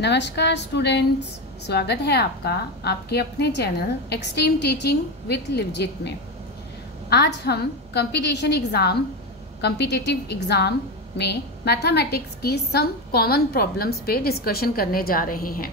नमस्कार स्टूडेंट्स, स्वागत है आपका आपके अपने चैनल एक्सट्रीम टीचिंग विथ लिवजित में। आज हम कॉम्पिटिटिव एग्जाम में मैथमेटिक्स की सम कॉमन प्रॉब्लम्स पे डिस्कशन करने जा रहे हैं।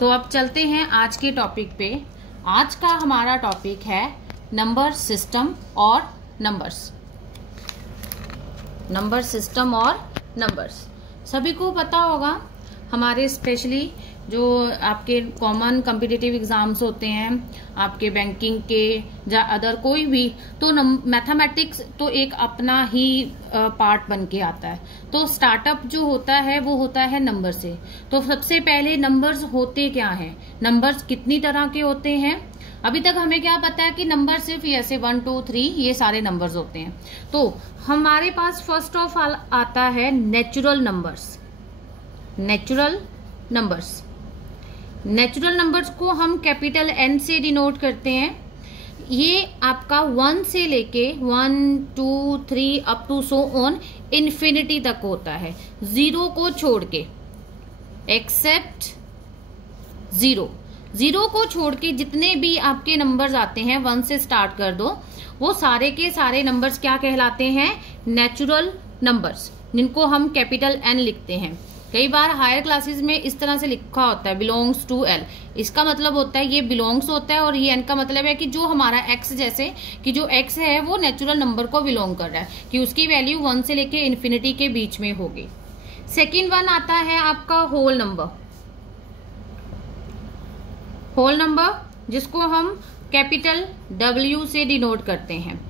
तो अब चलते हैं आज के टॉपिक पे। आज का हमारा टॉपिक है नंबर सिस्टम और नंबर्स। नंबर सिस्टम और नंबर्स सभी को पता होगा। हमारे स्पेशली जो आपके कॉमन कॉम्पिटिटिव एग्जाम्स होते हैं, आपके बैंकिंग के या अदर कोई भी, तो मैथमेटिक्स तो एक अपना ही पार्ट बन के आता है। तो स्टार्टअप जो होता है वो होता है नंबर से। तो सबसे पहले नंबर्स होते क्या हैं, नंबर्स कितनी तरह के होते हैं। अभी तक हमें क्या पता है कि नंबर सिर्फ ऐसे 1 2 3 ये सारे नंबर्स होते हैं। तो हमारे पास फर्स्ट ऑफ ऑल आता है नेचुरल नंबर्स। नेचुरल नंबर्स को हम कैपिटल N से डिनोट करते हैं। ये आपका 1 से लेके 1 2 3 up to so on infinity तक होता है, जीरो को छोड़ के। एक्सेप्ट जीरो को छोड़ के जितने भी आपके नंबर्स आते हैं 1 से स्टार्ट कर दो, वो सारे के सारे नंबर्स क्या कहलाते हैं, नेचुरल नंबर्स, जिनको हम कैपिटल N लिखते हैं। कई बार हायर क्लासेस में इस तरह से लिखा होता है बिलोंग्स टू L। इसका मतलब होता है ये बिलोंग्स होता है, और ये N का मतलब है कि जो हमारा X, जैसे कि जो X है वो नेचुरल नंबर को बिलोंग कर रहा है, कि उसकी वैल्यू 1 से लेके इन्फिनिटी के बीच में होगी। सेकेंड वन आता है आपका होल नंबर, जिसको हम कैपिटल W से डिनोट करते हैं।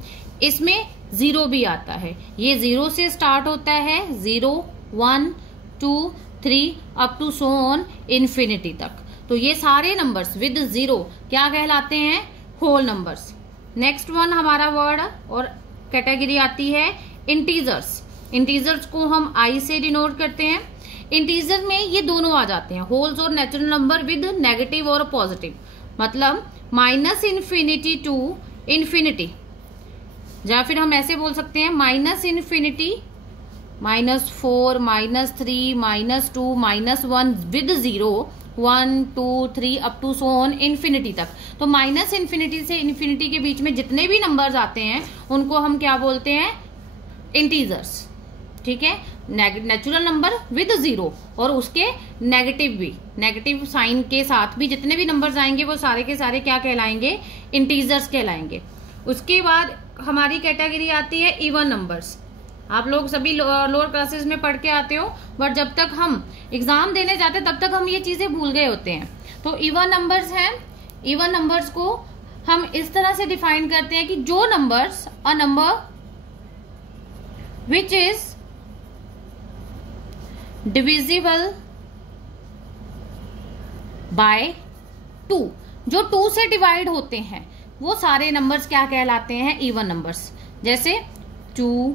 इसमें जीरो भी आता है, ये जीरो से स्टार्ट होता है, 0 1 2 3 up to so on infinity तक। तो ये सारे नंबर्स विद जीरो क्या कहलाते हैं, होल नंबर्स। नेक्स्ट वन हमारा वर्ड और कैटेगरी आती है इंटीजर्स। इंटीजर्स को हम I से डिनोट करते हैं। इंटीजर में ये दोनों आ जाते हैं, होल्स और नेचुरल नंबर विद नेगेटिव और पॉजिटिव। मतलब -इन्फिनिटी टू इन्फिनिटी, या फिर हम ऐसे बोल सकते हैं -infinity -4 -3 -2 -1 with zero 1 2 3 up to so on infinity तक। तो -इन्फिनिटी से इन्फिनिटी के बीच में जितने भी नंबर्स आते हैं उनको हम क्या बोलते हैं, इंटीजर्स। ठीक है, नेचुरल नंबर विद जीरो और उसके नेगेटिव भी, नेगेटिव साइन के साथ भी जितने भी नंबर्स आएंगे वो सारे के सारे क्या कहलाएंगे, इंटीजर्स कहलाएंगे। उसके बाद हमारी कैटेगरी आती है इवन नंबर्स। आप लोग सभी लोअर क्लासेस में पढ़ के आते हो, बट जब तक हम एग्जाम देने जाते तब तक हम ये चीजें भूल गए होते हैं। तो इवन नंबर्स हैं। इवन नंबर्स को हम इस तरह से डिफाइन करते हैं कि जो numbers, a number which is divisible by 2, जो 2 से डिवाइड होते हैं वो सारे नंबर्स क्या कहलाते हैं, इवन नंबर्स। जैसे 2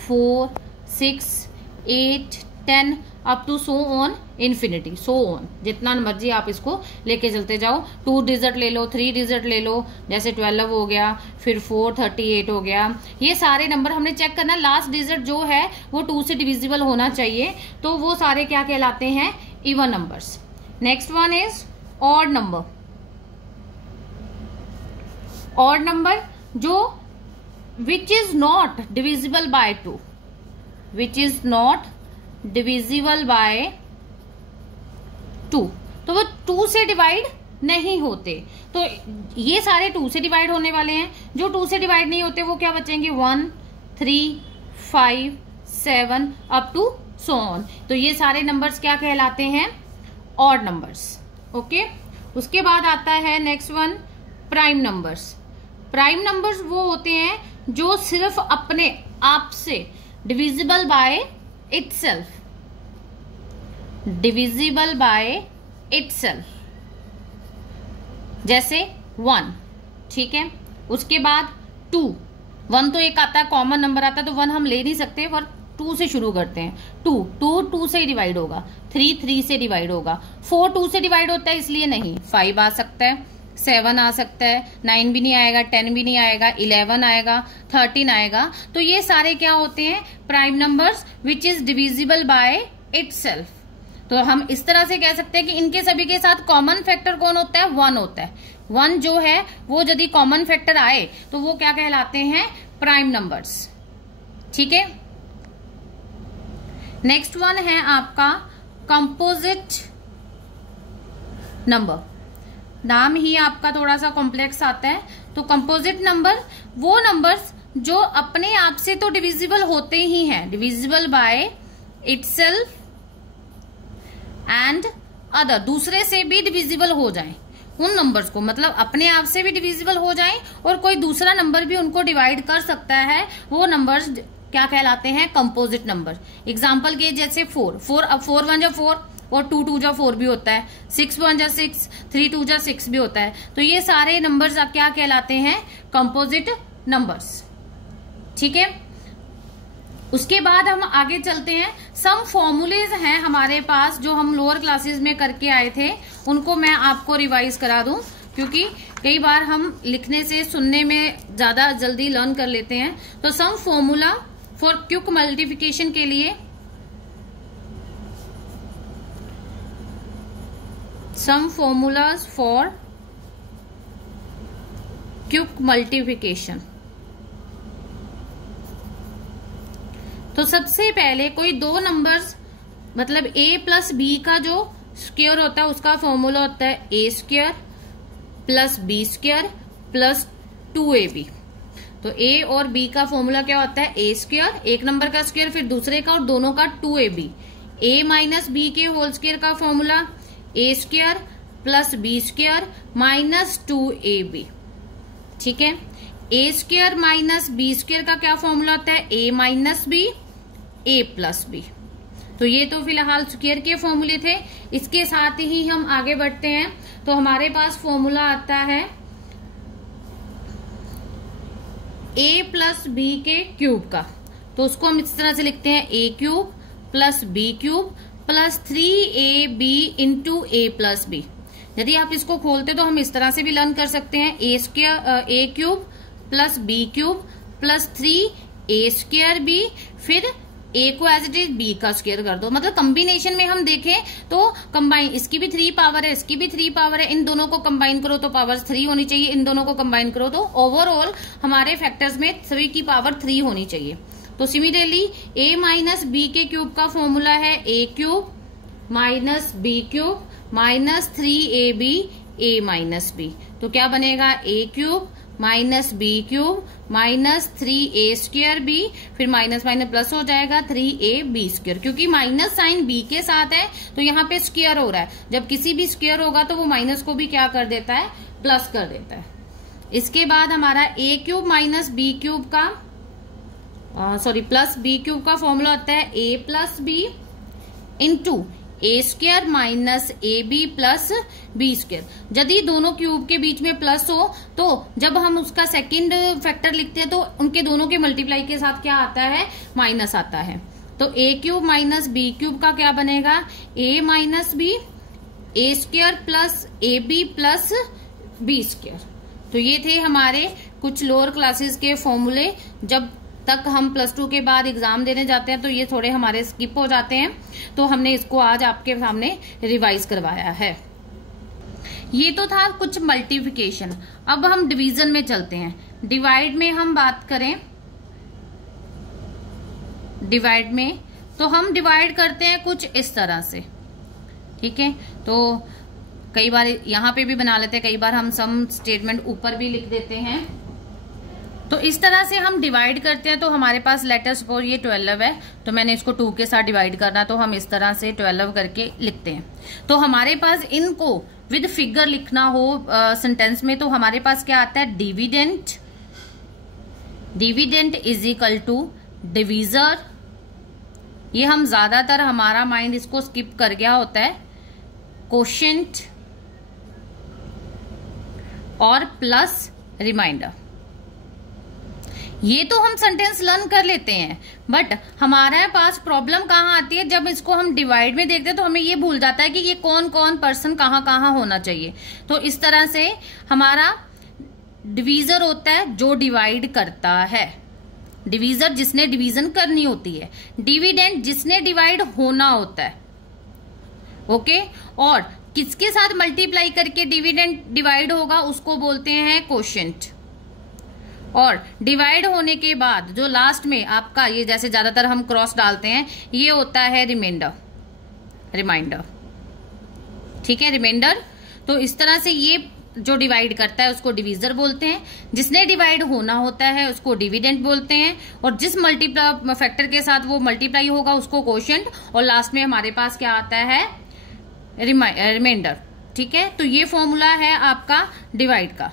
4 6 8 10 up to so on infinity, so on, जितना मर्जी आप इसको लेके चलते जाओ। 2 डिजिट ले लो, 3 डिजिट ले लो, जैसे 12 हो गया, फिर 4 38 हो गया। ये सारे नंबर हमने चेक करना, लास्ट डिजिट जो है वो 2 से डिविजिबल होना चाहिए। तो वो सारे क्या कहलाते हैं, even numbers. Next one is odd number. Odd number जो which is not divisible by 2, which is not divisible by 2, तो वो 2 से डिवाइड नहीं होते। तो ये सारे 2 से डिवाइड होने वाले हैं। जो 2 से डिवाइड नहीं होते वो क्या बचेंगे, 1 3 5 7 अप टू सो ऑन। तो ये सारे नंबर्स क्या कहलाते हैं, ऑड नंबर्स। ओके, उसके बाद आता है next one, prime numbers. Prime numbers वो होते हैं जो सिर्फ अपने आप से divisible by itself, divisible by itself, जैसे 1। ठीक है, उसके बाद 2। 1 तो एक आता है, कॉमन नंबर आता है, तो 1 हम ले नहीं सकते, पर 2 से शुरू करते हैं। 2 से डिवाइड होगा, 3 से डिवाइड होगा, 4 2 से डिवाइड होता है इसलिए नहीं। 5 आ सकता है, 7 आ सकता है, 9 भी नहीं आएगा, 10 भी नहीं आएगा, 11 आएगा, 13 आएगा। तो ये सारे क्या होते हैं, prime numbers which is divisible by itself. तो हम इस तरह से कह सकते हैं कि इनके सभी के साथ कॉमन फैक्टर कौन होता है, 1 होता है। 1 जो है वो यदि कॉमन फैक्टर आए तो वो क्या कहलाते हैं, प्राइम नंबर्स। ठीक है। नेक्स्ट वन है आपका कंपोजिट नंबर। नाम ही आपका थोड़ा सा कॉम्प्लेक्स आता है। तो कंपोजिट नंबर वो नंबर्स जो अपने आप से तो डिविजिबल होते ही हैं, divisible by itself and other, दूसरे से भी डिविजिबल हो जाए उन नंबर्स को, मतलब अपने आप से भी डिविजिबल हो जाए और कोई दूसरा नंबर भी उनको डिवाइड कर सकता है, वो नंबर्स क्या कहलाते हैं, कंपोजिट नंबर। एग्जांपल के जैसे 4, अब 4 1 जा 4 और 2 2 जा 4 भी होता है, 6 1 जा 6, 3 2 जा 6 भी होता है। तो ये सारे नंबर्स क्या कहलाते हैं, कंपोजिट नंबर्स। ठीक है। उसके बाद हम आगे चलते हैं। सम फॉर्मूलेज हैं हमारे पास जो हम लोअर क्लासेस में करके आए थे, उनको मैं आपको रिवाइज करा दूं, क्योंकि कई बार हम लिखने से सुनने में ज्यादा जल्दी लर्न कर लेते हैं। तो some formula for quick multiplication के लिए, सम फॉर्मूलाज फॉर क्विक मल्टीप्लिकेशन। तो सबसे पहले कोई दो नंबर्स, मतलब a प्लस बी का जो स्क्वायर होता है उसका फॉर्मूला होता है a square plus b square plus 2ab। तो a और b का फॉर्मूला क्या होता है, a स्क्वायर, एक नंबर का स्क्वायर फिर दूसरे का और दोनों का 2ab। a माइनस बी के होल स्क्वायर का formula a square plus b square minus 2ab। ठीक है। a square minus b square का क्या फॉर्मूला होता है, a minus b a plus b. तो ये तो फिलहाल स्क्वायर के फॉर्मूले थे। इसके साथ ही हम आगे बढ़ते हैं। तो हमारे पास फॉर्मूला आता है a प्लस बी के क्यूब का। तो उसको हम इस तरह से लिखते हैं a cube plus b cube plus 3ab into a plus b. यदि आप इसको खोलते तो हम इस तरह से भी लर्न कर सकते हैं, a cube plus b cube plus 3a square b, फिर a को एज इट इज b का स्क्वायर कर दो। मतलब कॉम्बिनेशन में हम देखें तो कंबाइन, इसकी भी 3 पावर है, इसकी भी 3 पावर है, इन दोनों को कंबाइन करो तो पावर 3 होनी चाहिए, इन दोनों को कंबाइन करो तो ओवरऑल हमारे फैक्टर्स में 3 की पावर 3 होनी चाहिए। तो सिमिलरली a माइनस बी के क्यूब का फॉर्मूला है a cube minus b cube minus 3ab a minus b। तो क्या बनेगा, a cube minus b cube minus 3a square b, फिर माइनस माइनस प्लस हो जाएगा 3ab स्क्वायर। क्योंकि माइनस साइन b के साथ है तो यहाँ पे स्क्वायर हो रहा है, जब किसी भी स्क्वायर होगा तो वो माइनस को भी क्या कर देता है, प्लस कर देता है। इसके बाद हमारा a cube minus b cube का प्लस बी क्यूब का फॉर्मूला होता है a plus b into a square minus a b plus b square. यदि दोनों क्यूब के बीच में प्लस हो तो जब हम उसका सेकंड फैक्टर लिखते हैं तो उनके दोनों के मल्टीप्लाई के साथ क्या आता है, माइनस आता है। तो a cube minus b cube का क्या बनेगा, a minus b a square plus a b plus b square. तो ये थे हमारे कुछ लोअर क्लासेस के फॉर्मूले। जब तक हम +2 के बाद एग्जाम देने जाते हैं तो ये थोड़े हमारे स्किप हो जाते हैं, तो हमने इसको आज आपके सामने रिवाइज करवाया है। ये तो था कुछ मल्टीप्लिकेशन। अब हम डिवीजन में चलते हैं। डिवाइड में हम बात करें, डिवाइड में तो हम डिवाइड करते हैं कुछ इस तरह से। ठीक है। तो कई बार यहाँ पे भी बना लेते हैं, कई बार हम सम स्टेटमेंट ऊपर भी लिख देते हैं। तो इस तरह से हम डिवाइड करते हैं। तो हमारे पास लेटर सपोज ये 12 है, तो मैंने इसको 2 के साथ डिवाइड करना, तो हम इस तरह से 12 करके लिखते हैं। तो हमारे पास इनको विद फिगर लिखना हो सेंटेंस में, तो हमारे पास क्या आता है, dividend, dividend is equal to divisor. ये हम ज्यादातर हमारा माइंड इसको स्किप कर गया होता है। कोशेंट और प्लस रिमाइंडर। ये तो हम सेंटेंस लर्न कर लेते हैं, बट हमारे पास प्रॉब्लम कहाँ आती है, जब इसको हम डिवाइड में देखते हैं तो हमें ये भूल जाता है कि ये कौन कौन पर्सन कहाँ कहाँ होना चाहिए। तो इस तरह से हमारा डिवीजर होता है जो डिवाइड करता है, डिवीजर जिसने डिवीजन करनी होती है, डिविडेंड जिसने डिवाइड होना होता है। ओके। और किसके साथ मल्टीप्लाई करके डिविडेंड डिवाइड होगा उसको बोलते हैं कोशेंट। और डिवाइड होने के बाद जो लास्ट में आपका ये जैसे ज्यादातर हम क्रॉस डालते हैं, ये होता है रिमाइंडर। ठीक है, रिमाइंडर। तो इस तरह से ये जो डिवाइड करता है उसको डिवीजर बोलते हैं, जिसने डिवाइड होना होता है उसको डिविडेंड बोलते हैं, और जिस मल्टीप्लाई फैक्टर के साथ वो मल्टीप्लाई होगा उसको कोशेंट, और लास्ट में हमारे पास क्या आता है, रिमाइंडर। ठीक है, तो ये फॉर्मूला है आपका डिवाइड का।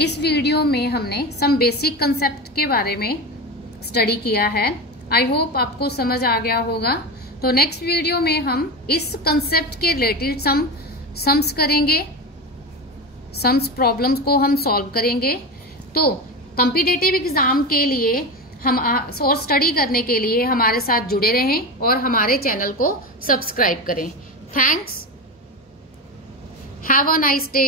इस वीडियो में हमने सम बेसिक कंसेप्ट के बारे में स्टडी किया है। आई होप आपको समझ आ गया होगा। तो नेक्स्ट वीडियो में हम इस कंसेप्ट के रिलेटेड सम्स करेंगे, सम्स प्रॉब्लम्स को हम सॉल्व करेंगे। तो कॉम्पिटिटिव एग्जाम के लिए हम और स्टडी करने के लिए हमारे साथ जुड़े रहें और हमारे चैनल को सब्सक्राइब करें। Thanks, have a nice day.